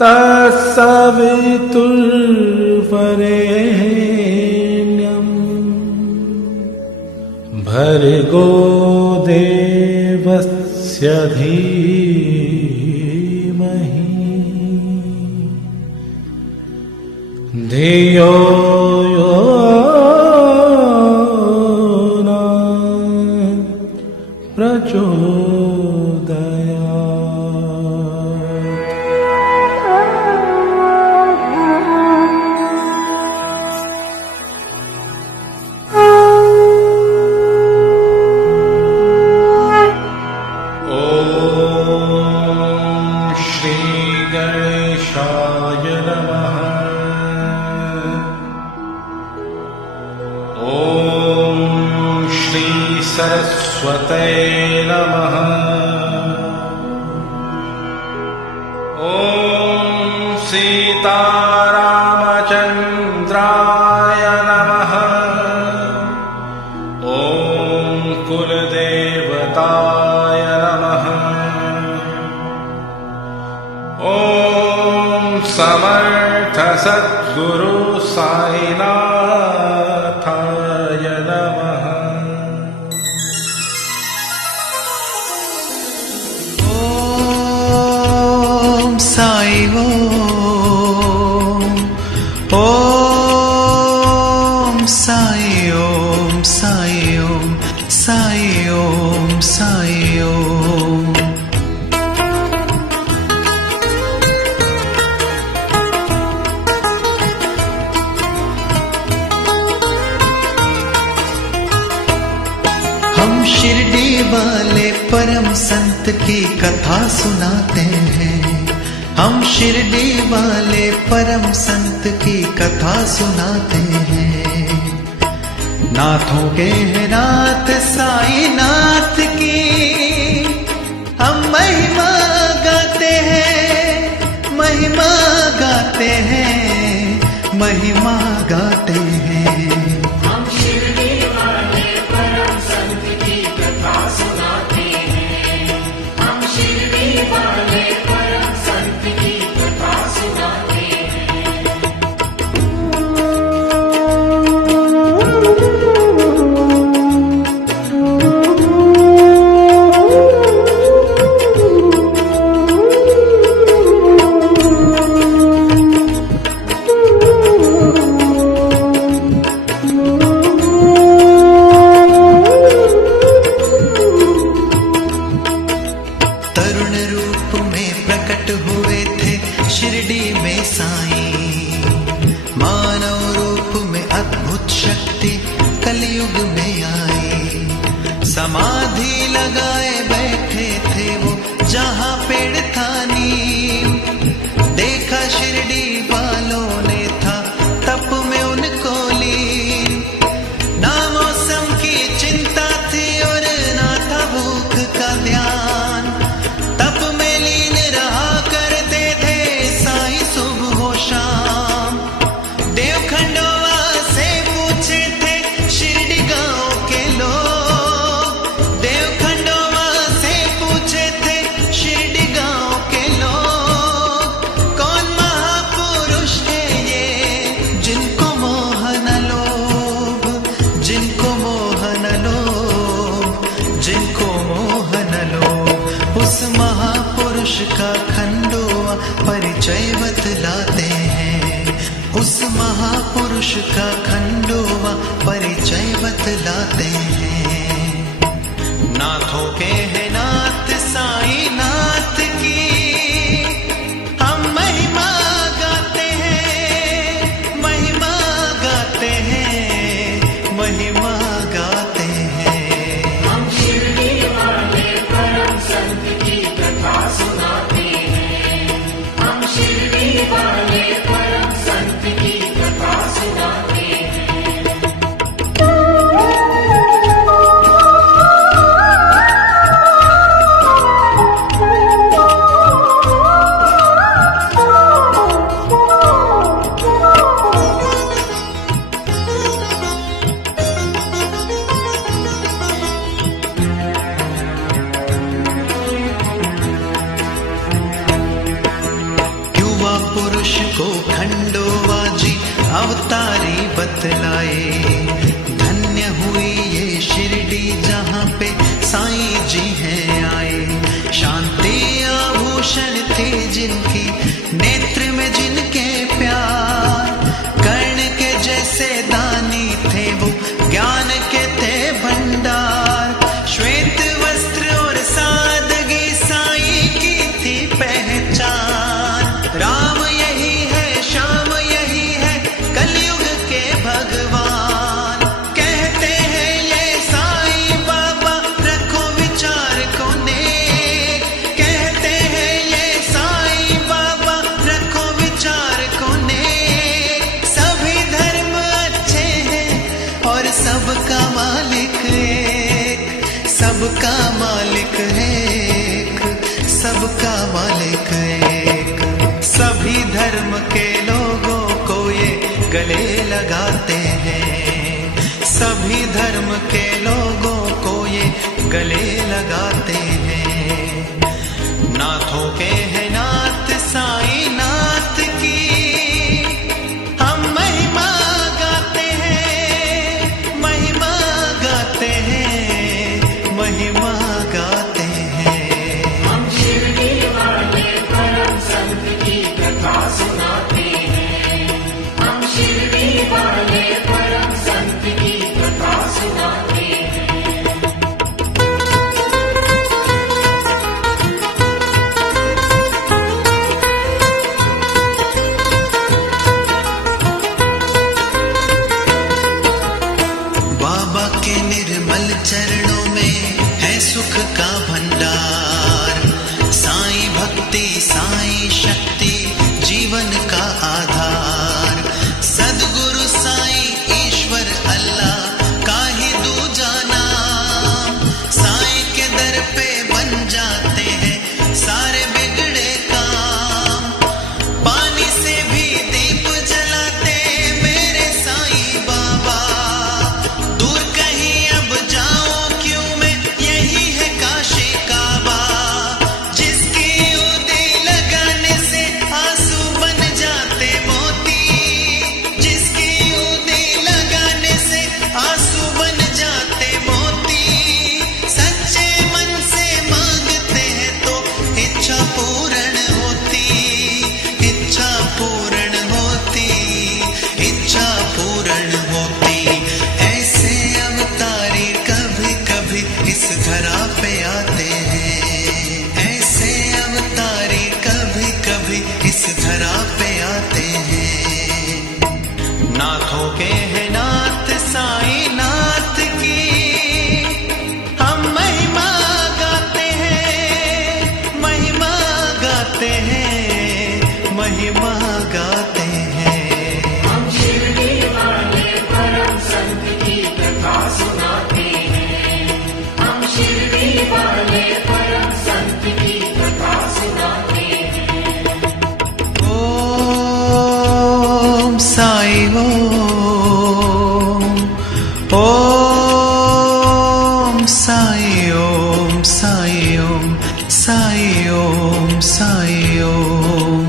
तत्सवितुर्वरेण्यं भर्गो देवस्य धीमहि धियो यो न सरस्वते नमः। ॐ सीतारामचन्द्राय नमः। ॐ कुलदेवताय नमः। ॐ समर्थ सद्गुरु साईनाथाय नमः। साई ओम साई ओम साई ओम साई ओम साई ओम। हम शिरडी वाले परम संत की कथा सुनाते हैं। हम शिरडी वाले परम संत की कथा सुनाते हैं। नाथों के हैं नाथ साई नाथ की हम महिमा गाते हैं, महिमा गाते हैं, महिमा गाते हैं। हम शिरडी वाले परम संत की कथा सुनाते हैं। हम शिरडी वाले परम संत की कथा सुनाते हैं। तरुण रूप में प्रकट हुए थे शिरडी में साईं। मानव रूप में अद्भुत शक्ति कलयुग में आई। समाधि लगाए बैठे थे वो जहाँ पेड़ था नीम। देखा शिरडी वालों ने था तप में उनको लीन। ना मौसम की चिंता थी और ना था भूख का ध्यान। तप में लीन रहा करते थे साईं सुबह हो शाम। देवखंडोवा से पूछे थे शिरडी गांव के लोग। देवखंडोवा से पूछे थे शिरडी गांव के लोग। कौन महापुरुष है ये जिनको मोह न लोभ, जिनको मोह न लोभ, जिनको मोह न लोभ। उस महापुरुष का खंडोवा परिचय बतलाते हैं। उस महापुरुष का खंडोवा परिचय बतलाते हैं। नाथों के हैं नाथ साई नाथ की हम महिमा गाते हैं, महिमा गाते हैं, महिमा गाते हैं। हम शिरडी वाले परम संत की कथा सुनाते हैं। हम शिरडी वाले परम संत की कथा सुनाते हैं। अवतारी बतलाए। धन्य हुई ये शिरडी जहाँ पे साईं जी हैं आए। शांति आभूषण थे जिनकी, नेत्र में जिनके प्यार, कर्ण के जैसे दानी थे वो, ज्ञान के थे भंडार। श्वेत वस्त्र और सादगी साईं की थी पहचान। राम यही है, श्याम यही है, कलयुग के भगवान। कहते हैं ये साईं बाबा रखो विचार को नेक। कहते हैं ये साईं बाबा रखो विचार को नेक। सभी धर्म अच्छे हैं और सबका मालिक एक। सबका मालिक है एक, सबका मालिक एक। सभी धर्म के लोगों को ये गले लगाते हैं। सभी धर्म के लोगों को ये गले लगाते हैं। नाथों के हैं नाथ साईं नाथ की, हम महिमा गाते हैं, महिमा गाते हैं, महिमा गाते हैं। हम शिरडी वाले परम संत की कथा सुनाते हैं। हम शिरडी वाले परम संत की कथा सुनाते हैं। बाबा के निर्मल चरणों में है सुख का भंडार। साईं भक्ति साईं शक्ति जीवन का आधार। सद्गुरु साईं ईश्वर अल्लाह का ही दूजा नाम। साईं के दर पे बन जाते हैं सारे बिगड़े काम। पानी से भी दीप जलाते मेरे साईं बाबा। दूर कहीं अब जाऊं क्यों मैं, यही है काशी काबा। जिसकी उदी लगाने से आंसू बन जाते मोती। जिसकी उदी लगाने से आंसू बन जाते मोती। सच्चे मन से मांगते हैं तो इच्छा पूर्ण होती। इच्छा पूर्ण होती, इच्छा पूर्ण होती। ऐसे अवतारी कभी कभी इस धरा पे आते हैं। ऐसे अवतारी कभी कभी इस धरा पे आते हैं। नाथों के हैं नाथ साईं नाथ की, हम महिमा गाते हैं, महिमा गाते हैं, महिमा गाते हैं। हम शिरडी वाले परम संत की कथा सुनाते हैं। हम शिरडी वाले परम संत की कथा सुनाते हैं। ओम साई ओम साई ओम साई ओम साई ओम साई ओम।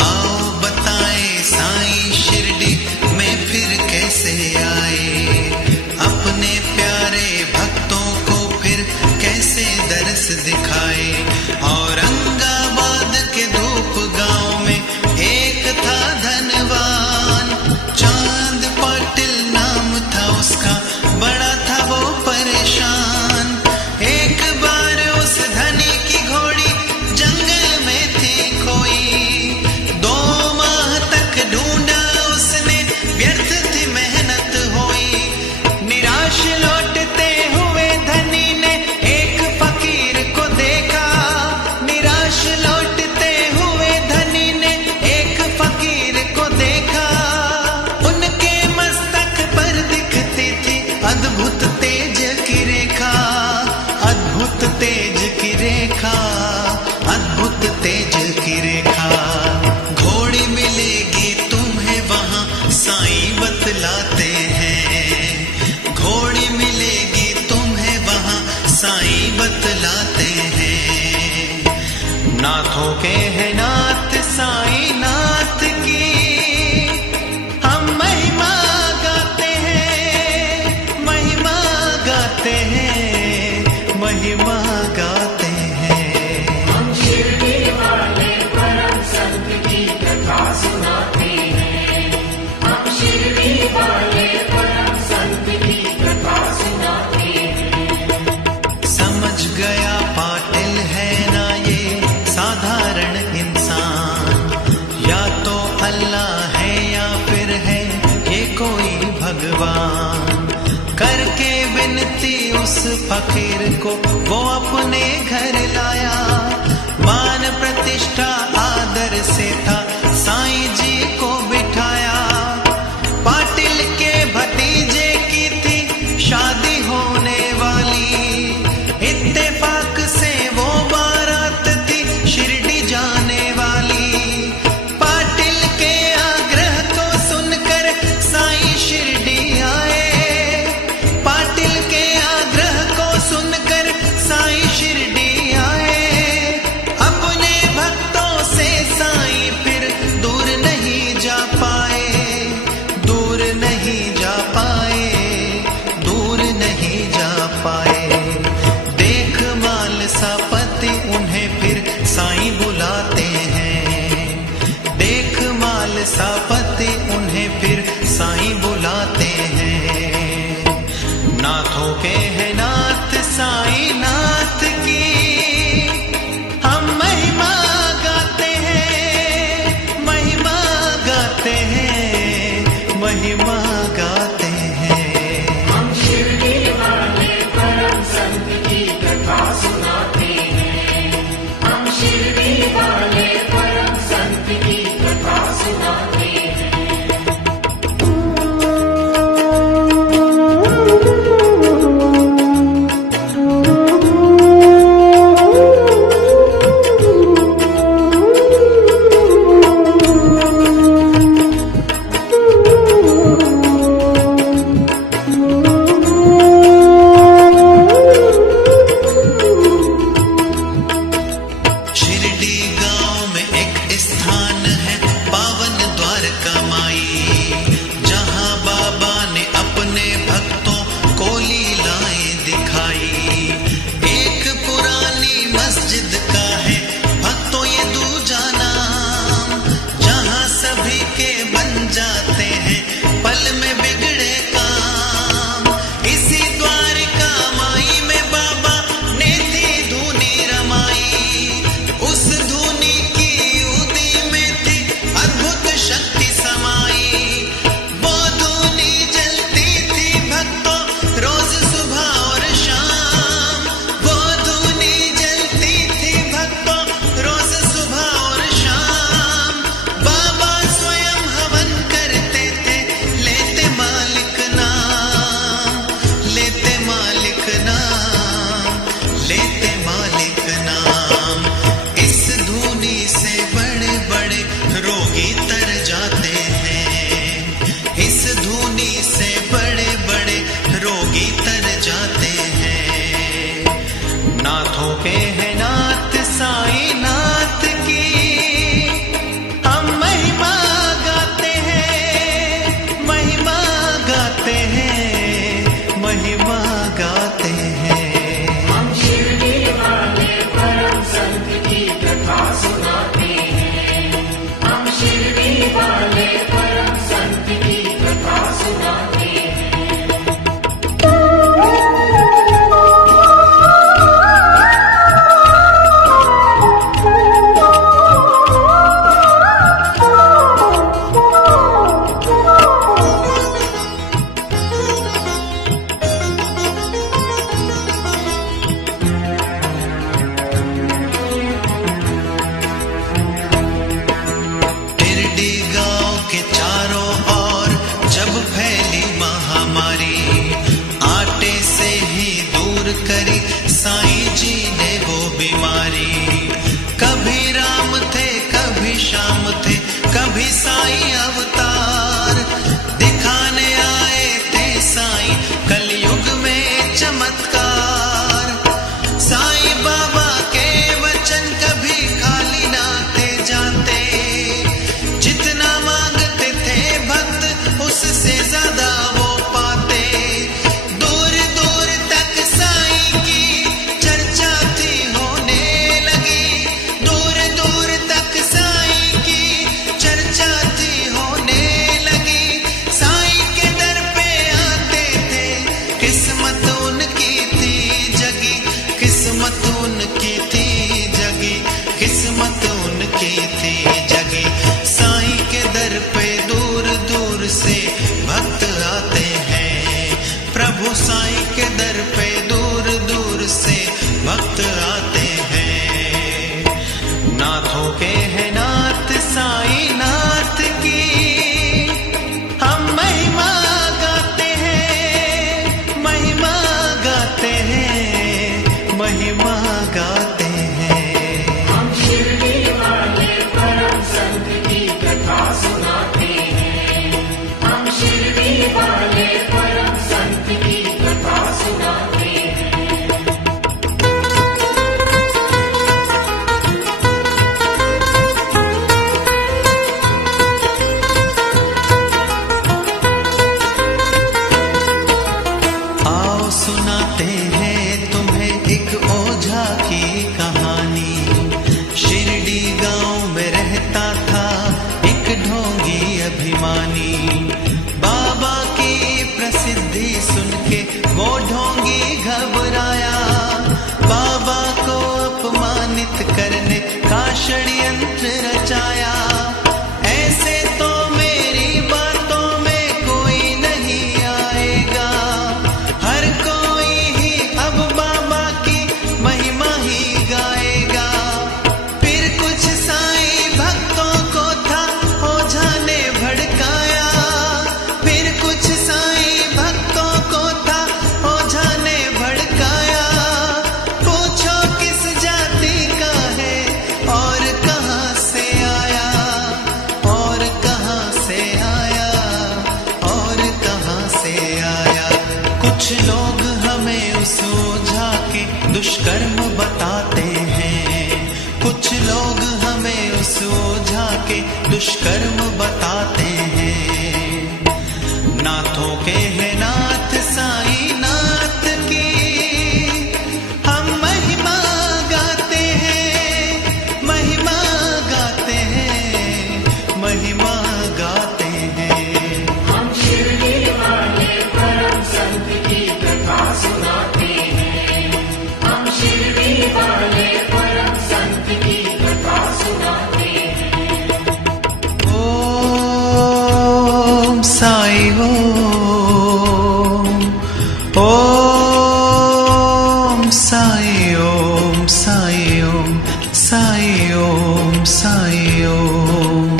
आओ बताएं साईं शिरडी में फिर कैसे आए। अपने प्यारे भक्तों को फिर कैसे दर्श दिखाए। औरंगाबाद के धूप गांव में एक था धनवान। नाथों के हैं नाथ साईं नाथ की हम महिमा गाते हैं, महिमा गाते हैं, महिमा गाते हैं। हम शिरडी वाले परम संत की कथा सुनाते हैं। हम शिरडी वाले परम संत की कथा सुनाते हैं। समझ गया पाटिल है ना ये साधारण इंसान, या तो अल्लाह है या फिर है ये कोई भगवान। करके विनती उस फकीर को वो अपने घर लाया, मान प्रतिष्ठा आदर से था साईं जी को बिठाया। पाटिल के भतीजे की थी शादी होने वाली, इत्तेफाक से वो बारात थी शिरडी जाने वाली। पाटिल के आग्रह को सुनकर साईं शिरडी आए, पाटिल के आग्रह को सुनकर साईं शिरडी आए। अपने भक्तों से साईं फिर दूर नहीं जा पाए, दूर नहीं जा पाए, दूर नहीं जा पाए। देख माल सापति उन्हें फिर साईं बुलाते हैं, देख माल सापति उन्हें फिर साईं बुलाते हैं। नाथों के हैं नाथ साईं नाथ की हम महिमा गाते हैं, महिमा गाते हैं, महिमा गाते हैं। हम शिरडी वाले परम संत की कथा सुनाते हैं। हम शिरडी वाले परम संत की कथा सुनाते हैं। किस्मत उनकी थी जगी। साईं के दर पे दूर दूर से भक्त आते हैं, प्रभु साईं के दर पे दूर दूर से भक्त आते हैं। नाथों के है नाथ साईं नाथ की, हम महिमा गाते हैं, महिमा गाते हैं, महिमा गाते हैं। हम शिरडी वाले परम संत की कथा सुनाते हैं। हम शिरडी वाले परम संत की कथा सुनाते हैं। आओ सुनाते हैं तुम्हें एक ओझा की कहानी। शिरडी गांव में रहता था एक ढोंगी अभिमानी। बाबा की प्रसिद्धि सुन के वो ढोंगी घबराया, बाबा को अपमानित करने का षड्यंत्र रचाया। ऐसे तो मेरी बातों में कोई नहीं आएगा, हर कोई ही अब बाबा की महिमा ही गाएगा। फिर कुछ साईं भक्तों को था ओझा ने भड़काया, फिर कुछ साईं भक्तों को था ओझा ने भड़काया। पूछो किस जाति का है और कहाँ से आया, और कहाँ से आया, और कहाँ से आया। कुछ लोग हमें उस ओझा के दुष्कर्म बताते हैं, कुछ लोग हमें उस ओझा के दुष्कर्म बताते हैं। नाथों के है नाथ साईं नाथ की, हम महिमा गाते हैं, महिमा गाते हैं, महिमा गाते हैं। हम शिरडी वाले परम संत की कथा सुनाते हैं। हम शिरडी वाले परम संत की कथा सुनाते हैं। ओम साई ओम साई ओम साई ओम साई ओम साई ओम।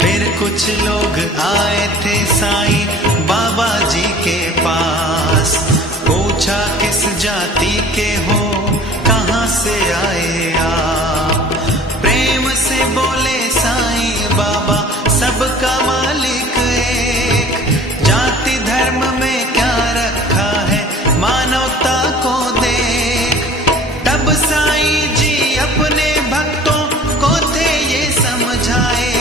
फिर कुछ लोग आए थे साईं बाबा जी के पास, पूछा किस जाति के हो, कहाँ से आए आप। प्रेम से बोले साईं बाबा सबका मालिक एक, जाति धर्म में क्या रखा है मानवता को देख। तब साईं जी अपने भक्तों को थे ये समझाए,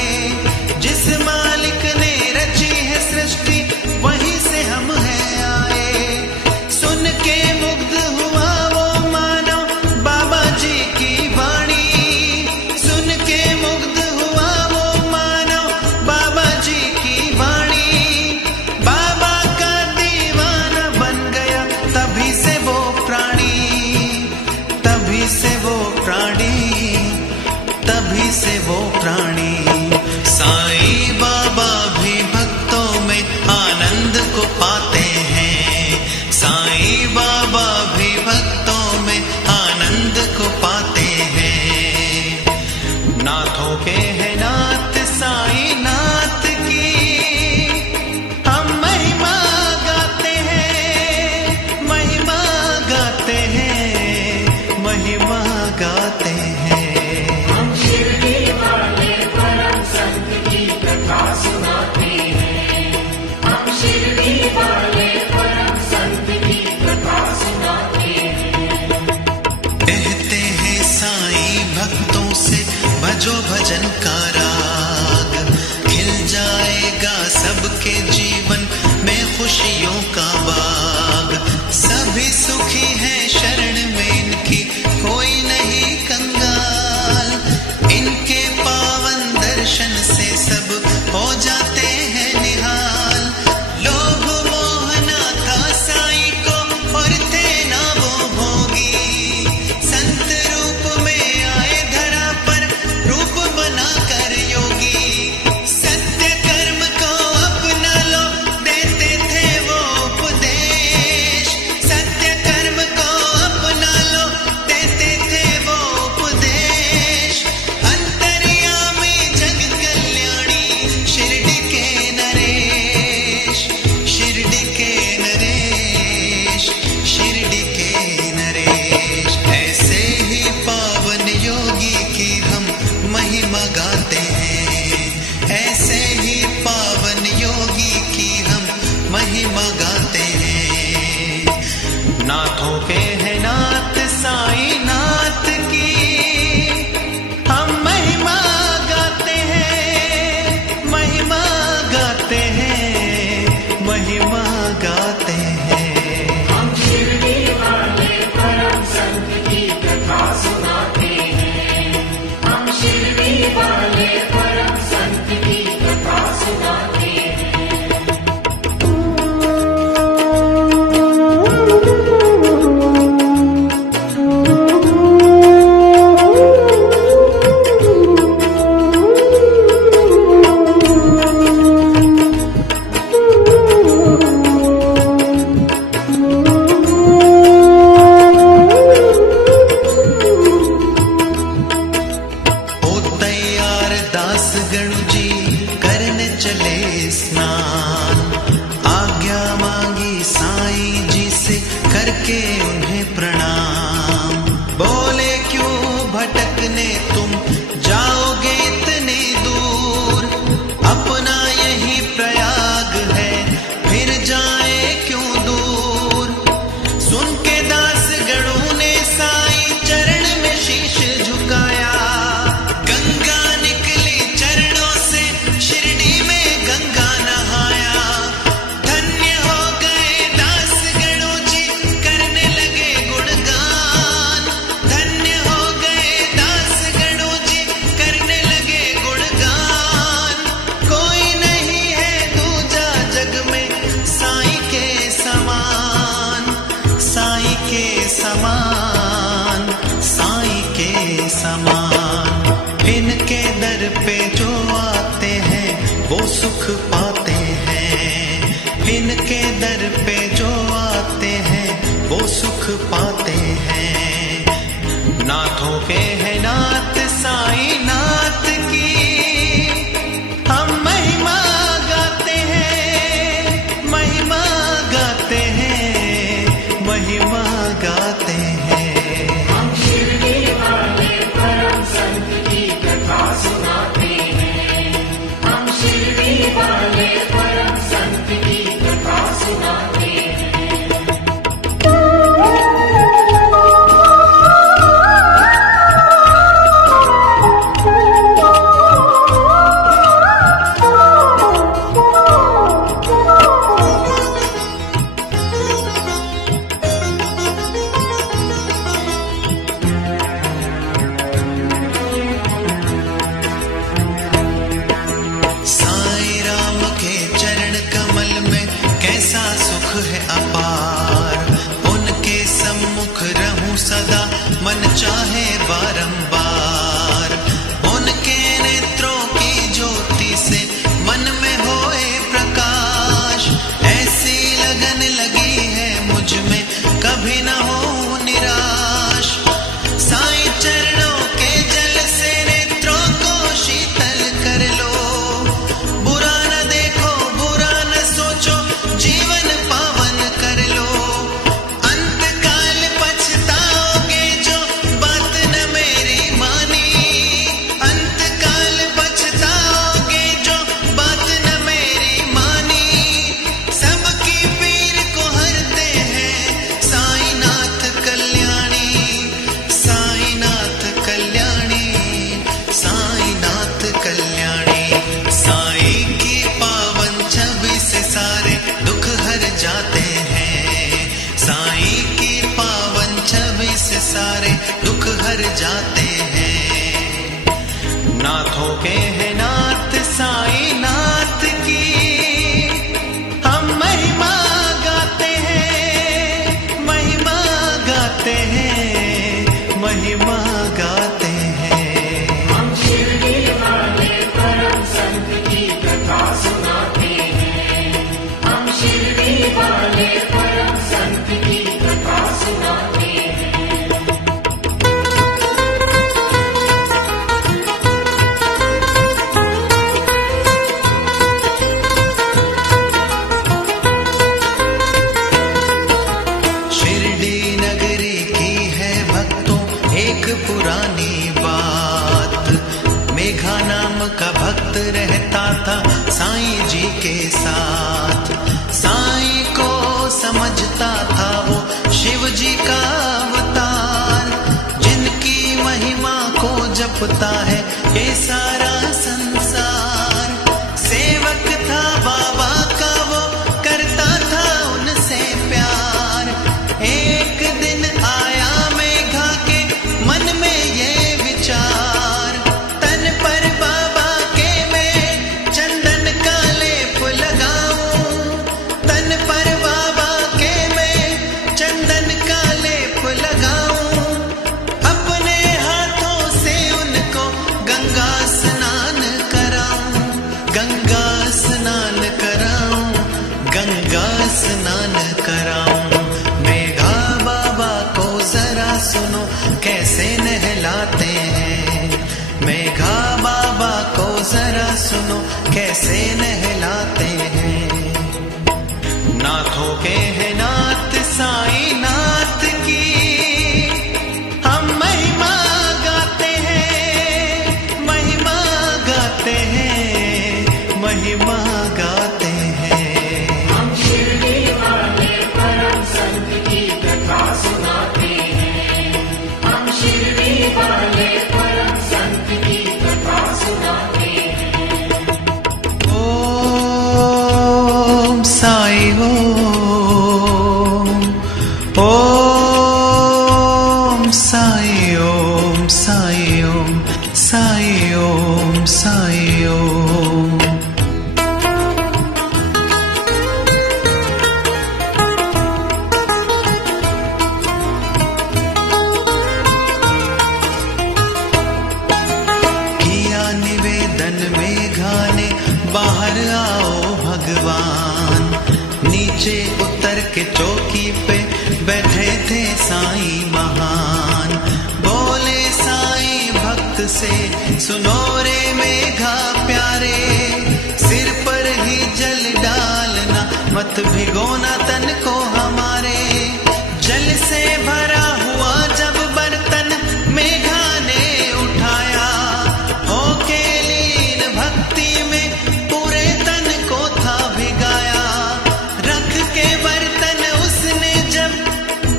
जिस मालिक ने रची है सृष्टि वहीं से हम हैं आए। गाते हैं। हम शिरडी वाले परम संत की कथा सुनाते हैं। हम शिरडी वाले परम संत की कथा सुनाते हैं। करके उन्हें प्रणाम। बोले क्यों भटकने तुम जाओगे इतनी दूर, अपना यही प्रयाग है फिर जाए क्यों दूर। सुन के दास गणों ने साईं चरण में शीश झुकाया, गंगा निकली चरणों से शिरडी में गंगा नहाया। धन्य हो गए दास गणों जी करने लगे गुणगान, धन्य हो गए दास गणों जी करने लगे गुणगान। कोई नहीं है दूजा जग में साईं के समान, साईं के समान, साईं के समान। इनके दर पे जो आते हैं वो सुख पाते हैं, इनके दर पे जो आते हैं वो सुख पाते हैं। नाथों के है नाथ साईं नाथ की हम महिमा गाते हैं, महिमा गाते हैं, महिमा गाते हैं। हम शिरडी वाले परम संत की कथा सुनाते हैं। हम शिरडी वाले परम संत की कथा सुनाते हैं। साईं राम के चरण कमल में कैसा सुख है अपार, उनके सम्मुख रहूं सदा मन चाहे बारंबार। उनके नेत्रों की ज्योति से मन में होए प्रकाश, ऐसी लगन लगी है मुझ में कभी न हो निराश। साईं चरणों के जल से नेत्रों को शीतल कर लो, बुरा न देखो बुरा न सोचो जीवन पावन कर लो। अंतकाल पछताओगे जो बात न मेरी मानी, अंतकाल पछताओगे जो बात न मेरी मानी। सबकी पीर को हरते हैं साईनाथ कल्याणी, साईनाथ कल्याणी, साईनाथ कल्याणी। साईं की पावन छवि से सारे दुख हर जाते हैं, साईं की पावन छवि से सारे दुख हर जाते हैं। नाथों के है नाथ साईं नाथ की हम महिमा गाते हैं, महिमा गाते हैं, महिमा गाते हैं। हम शिरडी वाले परम संत की कथा सुनाते हैं। हम शिरडी वाले परम संत की कथा सुनाते हैं। शिरडी नगरी की है भक्तों एक पुरानी बात। मेघा नाम का भक्त रहता था साईं जी के साथ। साईं को समझता था वो शिव जी का अवतार, जिनकी महिमा को जपता है ये सारा संसार। सेवक था बाबा का वो करता था सुनो कैसे नहलाते हैं। नाथों के हैं नाथ साईं नाथ की, हम महिमा गाते हैं, महिमा गाते हैं, महिमा गाते हैं। हम शिरडी वाले परम संत की कथा सुनाते हैं। हम शिरडी वाले परम संत की कथा सुनाते हैं। ओम साई ओम साई ओम साई ओम साई ओम साई ओम। किया निवेदन मेघा ने बाहर आओ भगवान, नीचे उतर के चौकी पे बैठे थे साईं महान। बोले साईं भक्त से सुनो रे मेघा प्यारे, सिर पर ही जल डालना मत भिगोना तन को हमारे। जल से भरा हुआ जब बर्तन मेघा ने उठाया, होके लीन भक्ति में पूरे तन को था भिगाया। रख के बर्तन उसने जब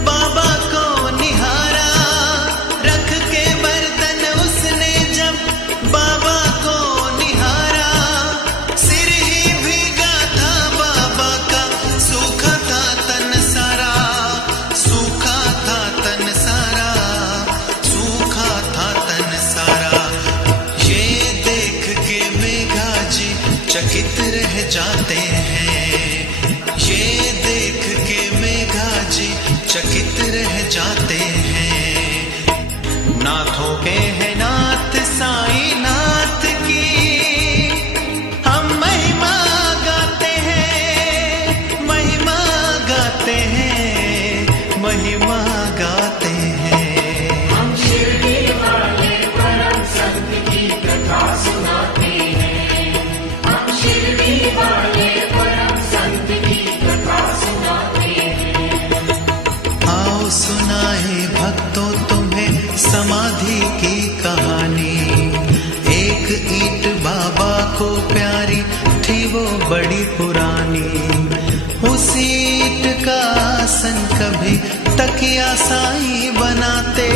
बाबा को निहारा, रख के बर्तन उसने जब बाबा को निहारा। सिर ही भीगा था बाबा का, सूखा था तन सारा, सूखा था तन सारा, सूखा था तन सारा। ये देख के मेघा जी चकित रह जाते हैं, ये देख के मेघा जी चकित रह जाते हैं। नाथों के हैं नाथ साईं नाथ की, हम महिमा गाते हैं, महिमा गाते हैं, महिमा गाते हैं। हम शिरडी वाले परम संत की कथा सुनाते हैं। हम शिरडी वाले परम संत की कथा सुनाते हैं। आओ सुनाए भक्तों तुम्हें समाधि की कहानी। एक ईंट बाबा को प्यारी थी वो बड़ी पुरानी, उसी ईंट का आसन कभी तकिया साईं बनाते।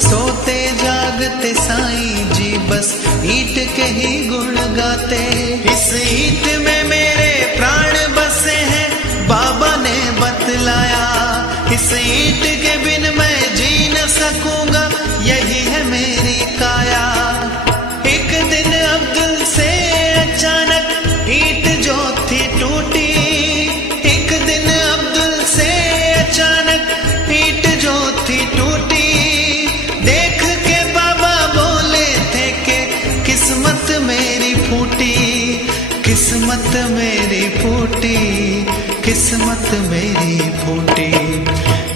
सोते जागते साईं जी बस ईंट के ही गुण गाते। इस ईंट में मेरे प्राण बसे हैं बाबा ने बतलाया, इस ईंट के बिन मैं जी न सकूंगा यही है मेरी काया। एक दिन अब्दुल से अचानक ईंट जो थी टूटी, एक दिन अब्दुल से अचानक ईंट जो थी टूटी। देख के बाबा बोले थे कि किस्मत मेरी फूटी, किस्मत मेरी फूटी, किस्मत मेरी फूटी।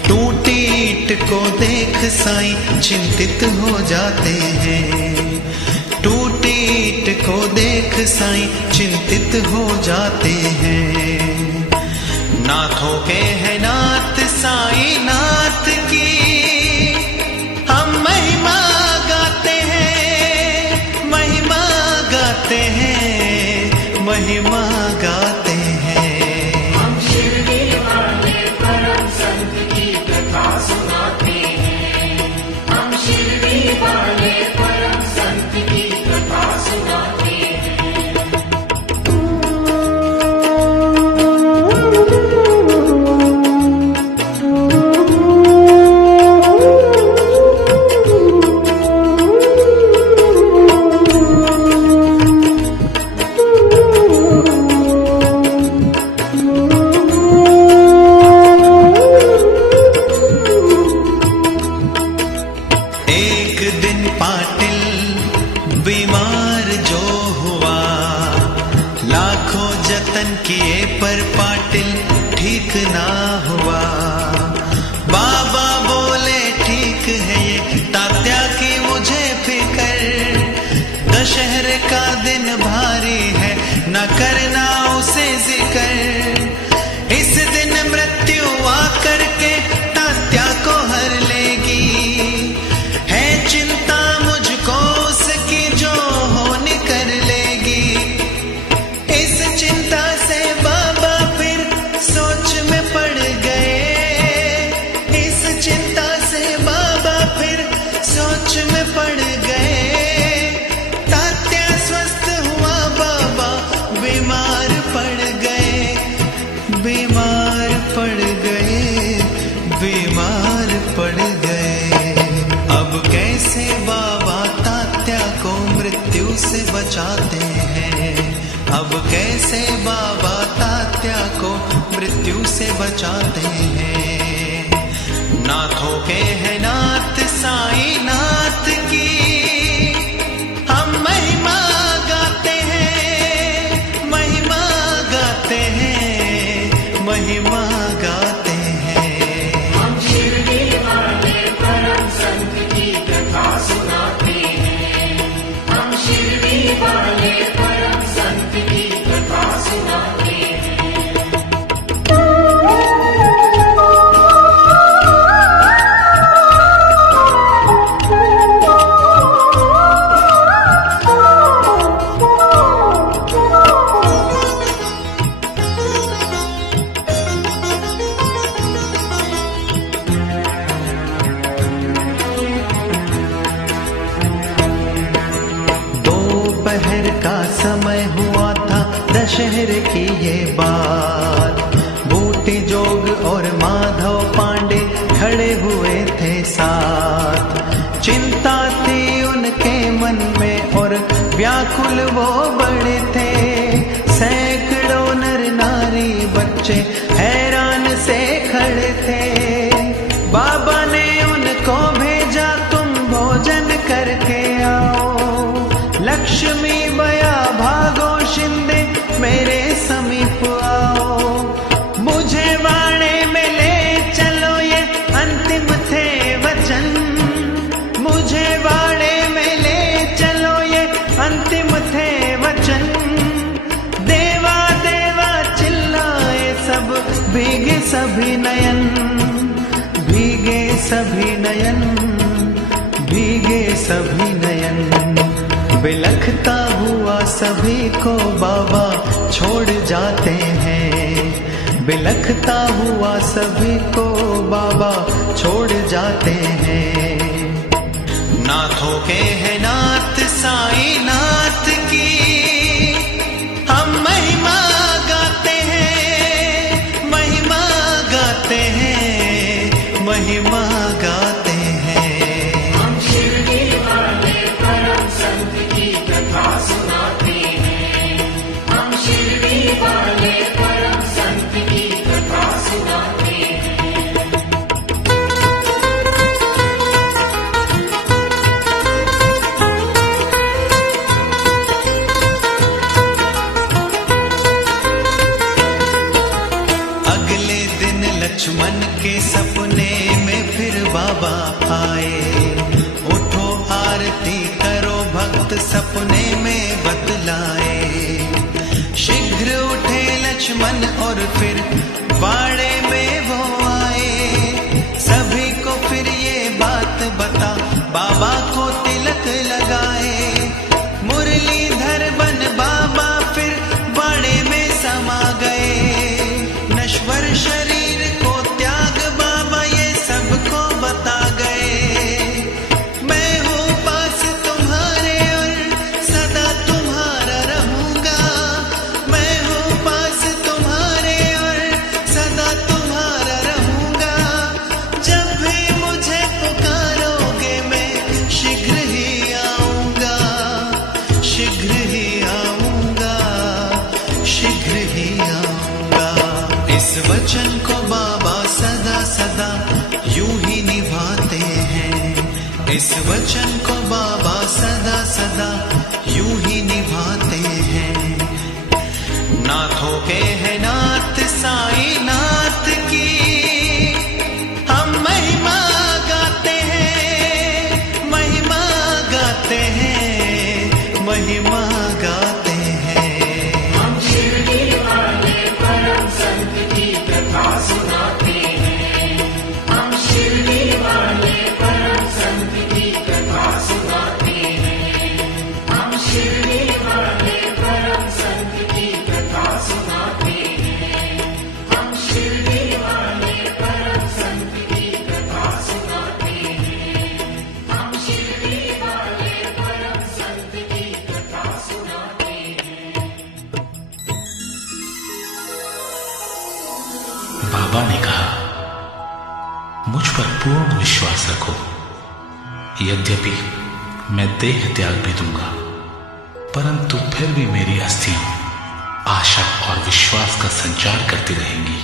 टूटी ईंट को देख साईं चिंतित हो जाते हैं, टूटी ईंट को देख साईं चिंतित हो जाते हैं। नाथों के हैं नाथ साईं नाथ की, हम महिमा गाते हैं, महिमा गाते हैं, महिमा गाते हैं। हम शिरडी वाले परम संत की कथा सुनाते हैं। हम शिरडी वाले परम संत की कथा सुनाते हैं। एक दिन पाटिल बीमार जो हुआ, लाखों जतन किए पर पाटिल ठीक ना हुआ। बाबा बोले ठीक है ये तात्या की मुझे फिकर, दशहरे का दिन भारी करना उसे जिक्र। इस दिन मृत्यु आकर के तात्या को हर लेगी, है चिंता मुझको उसकी जो होने कर लेगी। इस चिंता से बाबा फिर सोच में पड़ गए, इस चिंता से बाबा फिर सोच में पड़ गए। तात्या स्वस्थ हुआ, बाबा बीमार पड़ गए, बीमार पड़ गए, बीमार पड़ गए। अब कैसे बाबा तात्या को मृत्यु से बचाते हैं, अब कैसे बाबा तात्या को मृत्यु से बचाते हैं। नाथों के है नाथ साईं नाथ की हम महिमा गाते हैं, महिमा गाते हैं, महिमा गाते हैं। हम शिरडी वाले परम संत की कथा सुनाते हैं, हम शिरडी वाले परम संत की कथा सुनाते हैं। दोपहर का समय हुआ था, दशहरे की ये बात। बूटी जोग और माधव पांडे खड़े हुए थे साथ। चिंता थी उनके मन में और व्याकुल वो बड़े थे। सैकड़ों नर नारी बच्चे हैरान से खड़े थे। बाबा ने उनको भेजा तुम भोजन करके आओ। लक्ष्मी बया भागो शिंदे मेरे समीप आओ। मुझे वाड़े में ले चलो ये अंतिम थे वचन। मुझे वाड़े में ले चलो ये अंतिम थे वचन। देवा देवा चिल्लाए सब, भीगे सभी नयन, भीगे सभी नयन, भीगे सभी नयन। बिलखता हुआ सभी को बाबा छोड़ जाते हैं, बिलखता हुआ सभी को बाबा छोड़ जाते हैं। नाथों के है नाथ साईं नाथ की हम महिमा गाते हैं, महिमा गाते हैं, महिमा गाते हैं। हम शिरडी वाले परम संत की कथा सुनाते हैं, हम शिरडी वाले परम संत की कथा सुनाते हैं। अगले दिन लक्ष्मण के सपने में फिर बाबा आए। उठो आरती करो भक्त सपने में बतलाए। शीघ्र उठे लक्ष्मण और फिर वाड़े में वो आए। सभी को फिर ये बात बता, बाबा को तिलक लगाए। मुरलीधर बन बाबा फिर वाड़े में समा गए। नश्वर शरीर को त्याग बाबा ये सबको बता गए। मैं हूँ पास तुम्हारे और सदा तुम्हारा रहूंगा। मैं हूँ पास तुम्हारे और सदा तुम्हारा रहूंगा। जब भी मुझे पुकारोगे मैं शीघ्र ही आऊंगा, शीघ्र ही आऊंगा, शीघ्र ही आऊंगा। इस वचन को बाबा सदा सदा यूं ही निभाते हैं। इस वचन को बाबा सदा सदा यूं ही निभाते हैं। नाथों के है नाथ साईं नाथ की हम महिमा गाते हैं, महिमा गाते हैं, महिमा गाते हैं। हम पर पूर्ण विश्वास रखो। यद्यपि मैं देह त्याग भी दूंगा, परंतु फिर भी मेरी अस्थियां आशा और विश्वास का संचार करती रहेंगी।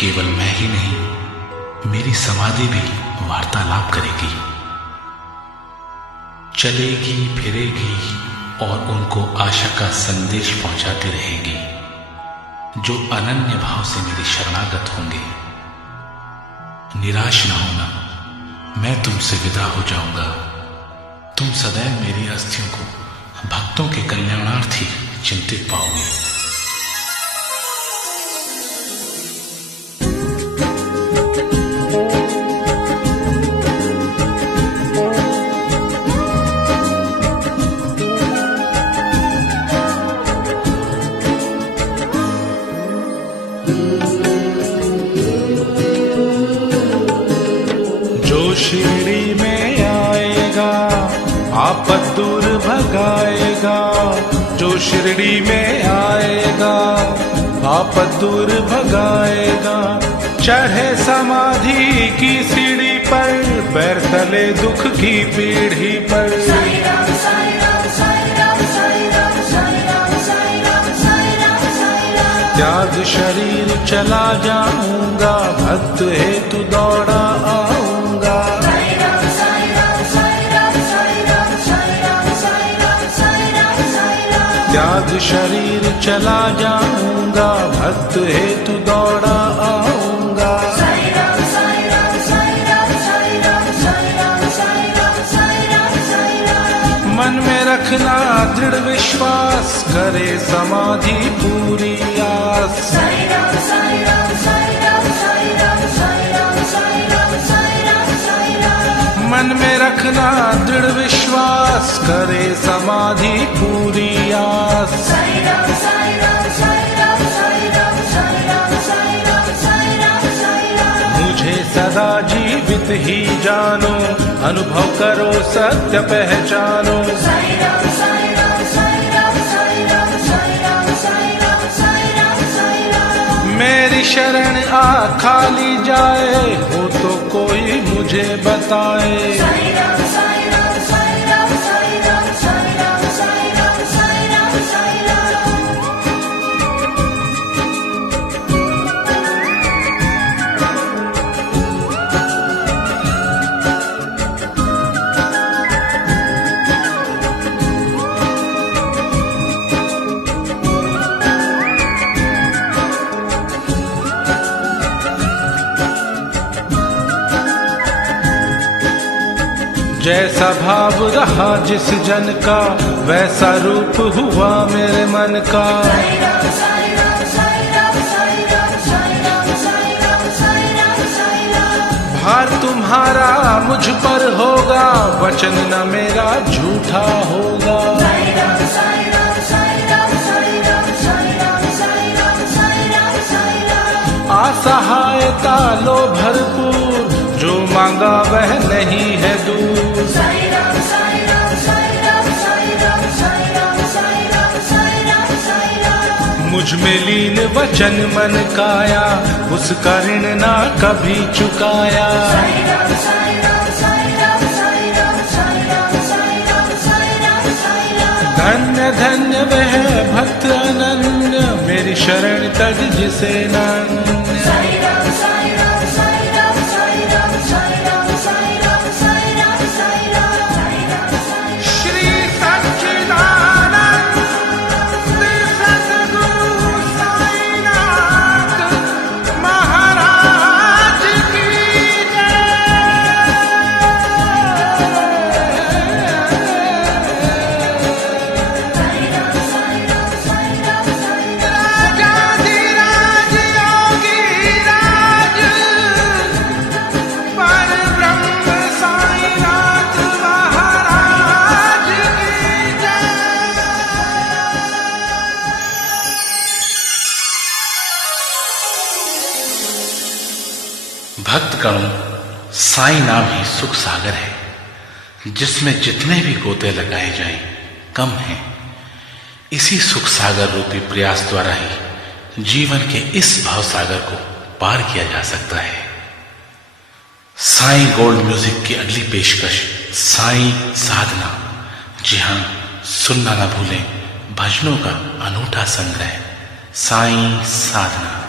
केवल मैं ही नहीं, मेरी समाधि भी वार्तालाप करेगी, चलेगी फिरेगी और उनको आशा का संदेश पहुंचाती रहेगी जो अनन्य भाव से मेरी शरणागत होंगे। निराश न होना, मैं तुमसे विदा हो जाऊंगा। तुम सदैव मेरी अस्थियों को भक्तों के कल्याणार्थी चिंतित पाओगे। शिरडी में आएगा आपत दूर भगाएगा, जो शिरडी में आएगा आपत दूर भगाएगा। चढ़े समाधि की सीढ़ी पर, पैर तले दुख की पीढ़ी पर। साईं राम साईं राम साईं राम साईं राम साईं राम साईं राम साईं राम साईं राम। त्याग शरीर चला जाऊंगा, भक्त हेतु दौड़ा आऊंगा। त्याग शरीर चला जाऊंगा, भक्त हेतु दौड़ा आऊंगा। साईं राम साईं राम साईं राम साईं राम साईं राम साईं राम साईं राम साईं राम। मन में रखना दृढ़ विश्वास, करे समाधि पूरी आस। साईं राम साईं राम साईं राम साईं राम साईं राम साईं राम साईं राम साईं राम। मन में रखना दृढ़ विश्वास, करे समाधि पूरी आस। साईं राम साईं राम साईं राम साईं राम साईं राम साईं राम साईं राम साईं राम। मुझे सदा जीवित ही जानो, अनुभव करो सत्य पहचानो। साईं राम साईं राम साईं राम साईं राम साईं राम साईं राम साईं राम साईं राम। मेरी शरण आ खाली जाए, हो तो कोई मुझे बताए। साईं राम साईं राम साईं राम साईं राम साईं राम साईं राम साईं राम साईं राम। जैसा भाव रहा जिस जन का, वैसा रूप हुआ मेरे मन का। साईं राम साईं राम साईं राम साईं राम साईं राम साईं राम साईं राम साईं राम। भार तुम्हारा मुझ पर होगा, वचन न मेरा झूठा होगा। साईं राम साईं राम साईं राम साईं राम साईं राम साईं राम साईं राम साईं राम। असहायता लो भरपूर, जो मांगा वह नहीं है दूर। साईं राम साईं राम साईं राम साईं राम साईं राम साईं राम साईं राम साईं राम। मुझ में लीन वचन मन काया, उसका ऋण ना कभी चुकाया। साईं राम साईं राम साईं राम साईं राम साईं राम साईं राम साईं राम साईं राम। धन्य धन्य वह भक्त अनन्य, मेरी शरण तज जिसे नन्य। साईं राम साईं राम साईं राम साईं राम साईं राम साईं राम साईं राम साईं राम। श्री सच्चिदानंद श्री सद्गुरु साईनाथ महाराज की साईं राम साईं राम साईं राम साईं राम। राजाधिराज योगी राज पर ब्रह्म साईनाथ महाराज की जय। भक्त गणों, साईं नाम ही सुख सागर है, जिसमें जितने भी गोते लगाए जाएं कम हैं। इसी सुख सागर रूपी प्रयास द्वारा ही जीवन के इस भाव सागर को पार किया जा सकता है। साईं गोल्ड म्यूजिक की अगली पेशकश साईं साधना। जी हां, सुनना ना भूलें भजनों का अनूठा संग्रह साईं साधना।